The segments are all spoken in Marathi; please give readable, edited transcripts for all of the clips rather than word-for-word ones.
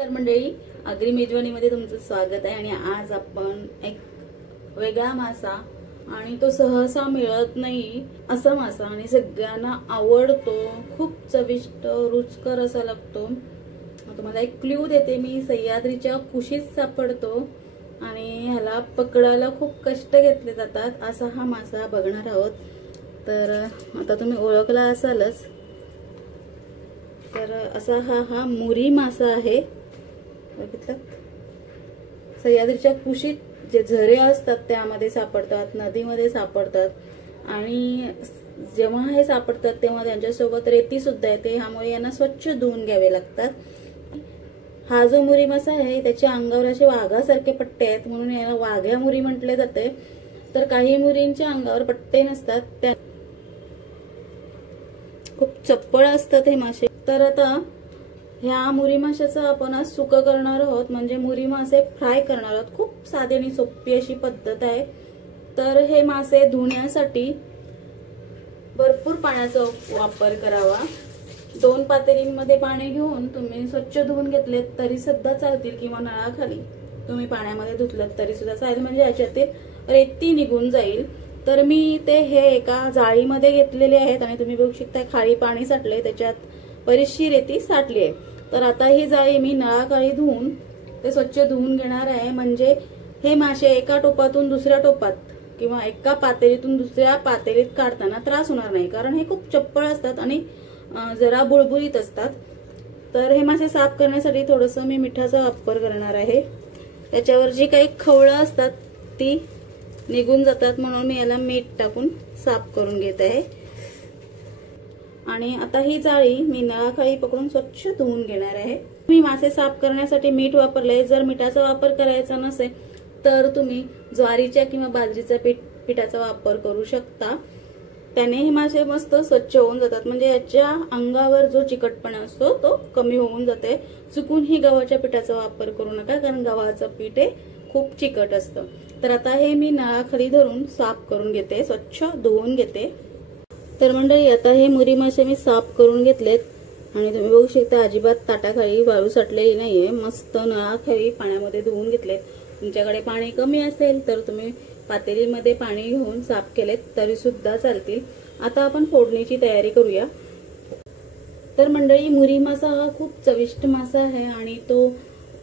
तर मंडळी, आगरी मेजवानीमध्ये तुमचं स्वागत आहे। आणि आज आपण एक वेगळा मासा आणि तो सहसा मिळत नाही असा मासा आणि सगळ्यांना आवडतो, खूप चविष्ट रुचकर असा लागतो। तुम्हाला एक क्लू देते मी, सह्याद्रीच्या कुशीत सापडतो आणि ह्याला पकडायला खूप कष्ट घेतले जातात असा हा मासा बघणार आहोत। तर आता तुम्ही ओळखला असालच, तर असा हा मुरी मासा आहे। बघितलं, सह्याद्रीच्या कुशीत जे झरे असतात त्यामध्ये सापडतात, नदीमध्ये सापडतात आणि जेव्हा हे सापडतात तेव्हा त्यांच्यासोबत रेती सुद्धा येते, ह्यामुळे यांना स्वच्छ धुवून घ्यावे लागतात। हा जो मुरी मासा आहे त्याच्या अंगावर असे वाघासारखे पट्टे आहेत, म्हणून याला वाघ्या मुरी म्हटले जाते। तर काही मुरींच्या अंगावर पट्टे नसतात, त्या खूप चप्पळ असतात हे मासे। तर आता ह्या मुरी माशाचं आपण आज सुकं करणार आहोत, म्हणजे मुरी मासे फ्राय करणार आहोत। खूप साधी आणि सोपी अशी पद्धत आहे। तर हे मासे धुण्यासाठी भरपूर पाण्याचा वापर करावा। 2 पातेलींमध्ये पाणी घेऊन तुम्ही स्वच्छ धुवून घेतलेत तरी सुद्धा चालतील, किंवा नळाखाली तुम्ही पाण्यामध्ये धुतलं तरी सुद्धा चालेल, म्हणजे याच्यातील रेती निघून जाईल। तर मी ते हे एका जाळीमध्ये घेतलेले आहेत आणि तुम्ही बघू शकता खाली पाणी साठले, त्याच्यात बरीचशी रेती साठली आहे। तर आता ही जाळी मी नळाखाली धुवून ते स्वच्छ धुवून घेणार आहे, म्हणजे हे मासे एका टोपातून दुसऱ्या टोपात किंवा एका पातेलीतून दुसऱ्या पातेलीत काढताना त्रास होणार नाही, कारण हे खूप चप्पळ असतात आणि जरा बुळबुळीत असतात। तर हे मासे साफ करण्यासाठी थोडंसं मी मिठाचा वापर करणार आहे। त्याच्यावर जी काही खवळं असतात ती निघून जातात, म्हणून मी याला मीठ टाकून साफ करून घेत आहे। आणि आता ही जाळी मी नळाखाली पकडून स्वच्छ धुवून घेणार आहे। मी मासे साफ करण्यासाठी मीठ वापरले, जर मिठाचा वापर करायचा नसेल तर तुम्ही ज्वारीच्या किंवा बाजरीच्या पिठाचा वापर करू शकता, त्याने हे मासे मस्त स्वच्छ होऊन जातात, म्हणजे याच्या अंगावर जो चिकटपणा असतो तो कमी होऊन जाते। चुकून ही गव्हाच्या पिठाचा वापर करू नका, कारण गव्हाचं पीठ हे खूप चिकट असतं। तर आता हे मी नळाखाली धरून साफ करून घेते, स्वच्छ धुवून घेते। तर मंडळी, आता हे मुरी मासे मी साफ करून घेतलेत आणि तुम्ही बघू शकता अजिबात ताटाखाली वाळू साठलेली नाहीये, मस्त नळाखाली पाण्यामध्ये धुवून घेतलेत। तुमच्याकडे पाणी कमी असेल तर तुम्ही पातेलीमध्ये पाणी घेऊन साफ केलेत तरी सुद्धा चालतील। आता आपण फोडणीची तयारी करूया। तर मंडळी, मुरी मासा हा खूप चविष्ट मासा आहे आणि तो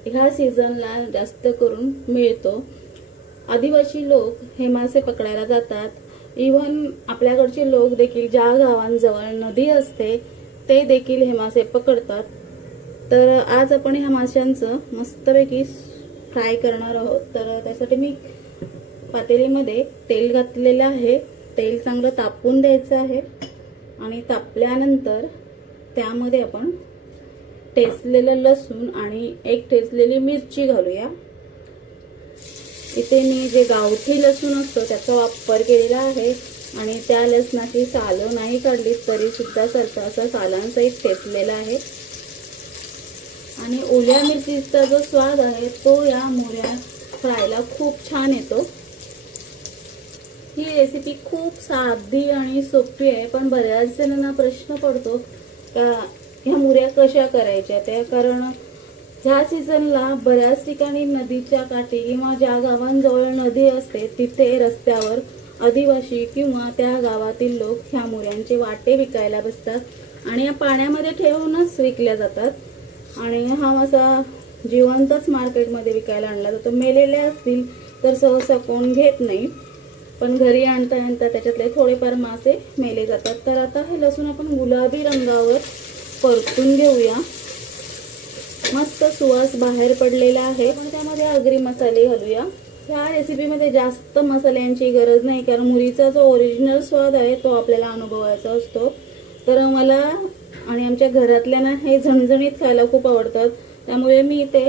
ह्या सीझनला जास्त करून मिळतो। आदिवासी लोक हे मासे पकडायला जातात, इव्हन आपल्याकडचे लोक देखील ज्या गावांजवळ नदी असते ते देखील हे मासे पकडतात। तर आज आपण ह्या माशांचं मस्तपैकी फ्राय करणार आहोत। तर त्यासाठी मी पातेलीमध्ये तेल घातलेलं आहे, तेल चांगलं तापवून द्यायचं आहे आणि तापल्यानंतर त्यामध्ये आपण ठेचलेलं लसूण आणि एक ठेचलेली मिरची घालूया। इथे मी जे गावठी लसूण असतो त्याचा वापर केलेला आहे आणि त्या लसणाची सालं नाही काढली तरी सुद्धा चालतं, असं सालांसहित ठेचलेला आहे। आणि ओल्या मिरचीचा जो स्वाद आहे तो या मुऱ्या फ्रायला खूप छान येतो। ही रेसिपी खूप साधी आणि सोपी आहे, पण बऱ्याच जणांना प्रश्न पडतो का ह्या मुऱ्या कशा करायच्या त्या, कारण ह्या सीझनला बऱ्याच ठिकाणी नदीच्या काठी किंवा ज्या गावांजवळ नदी असते तिथे रस्त्यावर आदिवासी किंवा त्या गावातील लोक ह्या मुऱ्यांचे वाटे विकायला बसतात आणि या पाण्यामध्ये ठेवूनच विकल्या जातात। आणि हा मासा जिवंतच मार्केटमध्ये विकायला आणला जातो। मेलेले असतील तर सहसा कोण घेत नाही, पण घरी आणता आणता त्याच्यातले थोडेफार मासे मेले जातात। तर आता हे लसूण आपण गुलाबी रंगावर परतून घेऊया। मस्त सुवास बाहेर पडलेला आहे, पण त्यामध्ये आगरी मसाले घालूया। ह्या रेसिपीमध्ये जास्त मसाल्यांची गरज नाही, कारण मुरीचा जो ओरिजिनल स्वाद आहे तो आपल्याला अनुभवायचा असतो। तर मला आणि आमच्या घरातल्यांना हे झणझणीत खायला खूप आवडतात, त्यामुळे मी इथे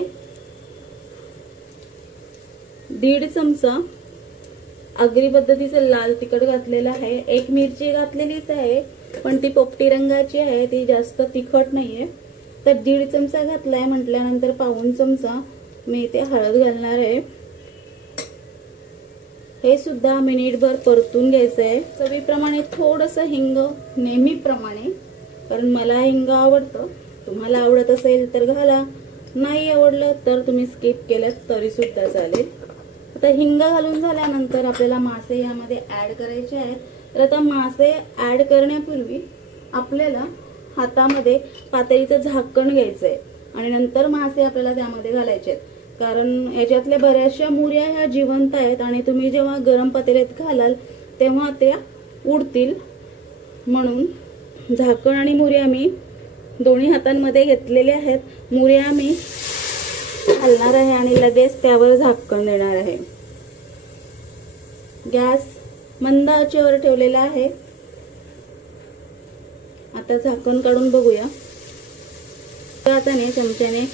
1.5 चमचा आगरी पद्धतीचं लाल तिखट घातलेलं आहे। एक मिरची घातलेलीच आहे, पण ती पोपटी रंगाची आहे, ती जास्त तिखट नाहीये। तर 1.5 चमचा घातलाय म्हटल्यानंतर 1/2 चमचा मी इथे हळद घालणार आहे। हे सुद्धा मिनिटभर परतून घ्यायचं आहे। चवीप्रमाणे थोडंसं हिंग नेहमीप्रमाणे, कारण मला हिंग आवडतं, तुम्हाला आवडत असेल तर घाला, नाही आवडलं तर तुम्ही स्किप केलं तरी सुद्धा चालेल। आता हिंग घालून झाल्यानंतर आपल्याला मासे यामध्ये ऍड करायचे आहेत। तर आता मासे ऍड करण्यापूर्वी आपल्याला हातामध्ये पातेलीचं झाकण घ्यायचंय आणि नंतर मासे आपल्याला त्यामध्ये घालायचे आहेत, कारण याच्यातल्या बऱ्याचशा मुर्या ह्या जिवंत आहेत आणि तुम्ही जेव्हा गरम पातेल्यात घालाल तेव्हा त्या उडतील, म्हणून झाकण आणि मुर्या मी दोन्ही हातांमध्ये घेतलेले आहेत। मुर्या मी घालणार आहे आणि लगेच त्यावर झाकण देणार आहे। गॅस मंद आचेवर ठेवलेला आहे। आता झाकण काढून बघूया। हाताने चमच्याने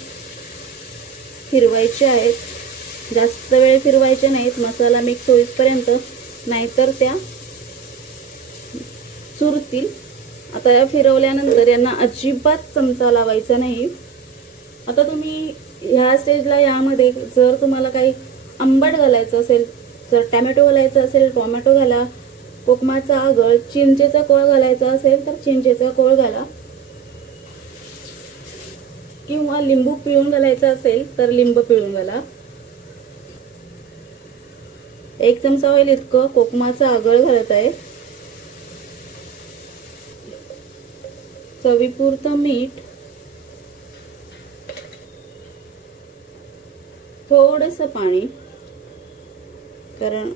फिरवायचे आहेत, जास्त वेळ फिरवायचे नाहीत मसाला मिक्स होईपर्यंत, नाहीतर त्या चुरतील। आता या फिरवल्यानंतर यांना अजिबात चमचा लावायचा नाही। आता तुम्ही ह्या स्टेजला यामध्ये जर तुम्हाला काही आंबट घालायचं असेल, जर टोमॅटो घालायचं असेल टोमॅटो घाला, कोकमाचा आगळ, चिंचेचा कोळ घालायचा असेल तर चिंचेचा कोळ घाला, किंवा लिंबू पिळून घालायचा असेल तर लिंबू पिळून घाला। 1 चमचा होईल इतकं कोकमाचा आगळ घालत आहे। चवीपुरतं मीठ, थोडंसं पाणी, कारण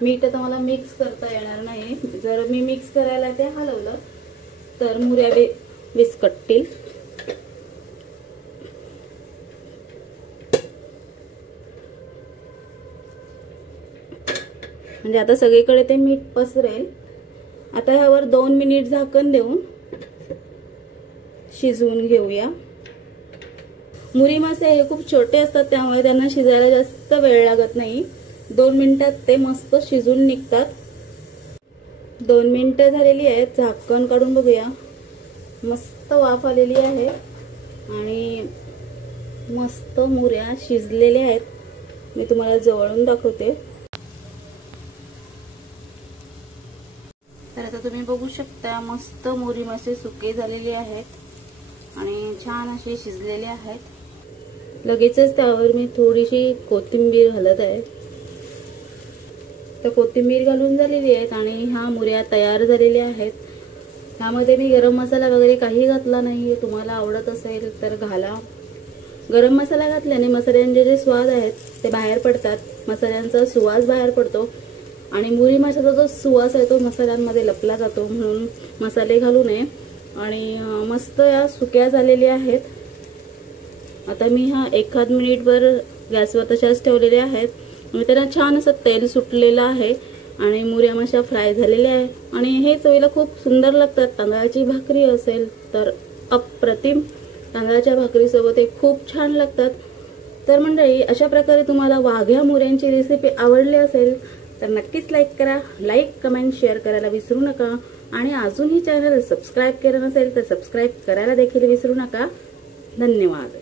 मीठ आता मला मिक्स करता येणार नाही, जर मी मिक्स करायला ते हलवलं तर मुर्या विस्कटतील। म्हणजे आता सगळीकडे ते मीठ पसरेल। आता ह्यावर 2 मिनिट झाकण देऊन शिजवून घेऊया। मुरी मासे हे खूप छोटे असतात त्यामुळे त्यांना शिजायला जास्त वेळ लागत नाही, 2 मिनिटात ते मस्त शिजून निघतात। 2 मिनिटं झालेली आहेत, झाकण काढून बघूया। मस्त वाफ आलेली आहे आणि मस्त मुर्या शिजलेल्या आहेत। मी तुम्हाला जवळून दाखवते। तर आता तुम्ही बघू शकता मस्त मुरी मासे सुके झालेले आहेत आणि छान असे शिजलेले आहेत। लगेचच त्यावर मी थोडीशी कोथिंबीर घालत आहे। तर कोथिंबीर घालून झालेली आहेत आणि ह्या मुर्या तयार झालेल्या आहेत। ह्यामध्ये मी गरम मसाला वगैरे काही घातला नाही, तुम्हाला आवडत असेल तर घाला। गरम मसाला घातल्याने मसाल्यांचे जे स्वाद आहेत ते बाहेर पडतात, मसाल्यांचा सुवास बाहेर पडतो आणि मुरी माशाचा जो सुवास आहे तो मसाल्यांमध्ये लपला जातो, म्हणून मसाले घालू नये। आणि मस्त या सुक्या झालेल्या आहेत। आता मी हा 1 मिनिटभर गॅसवर तशाच ठेवलेल्या आहेत आणि त्यांना छान असं तेल सुटलेलं आहे आणि मुर्या माशा फ्राय झालेल्या आहेत आणि हे चवीला खूप सुंदर लागतात। तांदळाची भाकरी असेल तर अप्रतिम, तांदळाच्या भाकरीसोबत हे खूप छान लागतात। तर मंडळी, अशा प्रकारे तुम्हाला वाघ्या मुर्यांची रेसिपी आवडली असेल तर नक्कीच लाईक करा, लाईक कमेंट शेअर करायला विसरू नका आणि अजूनही चॅनल सबस्क्राईब केलं नसेल तर सबस्क्राईब करायला देखील विसरू नका। धन्यवाद।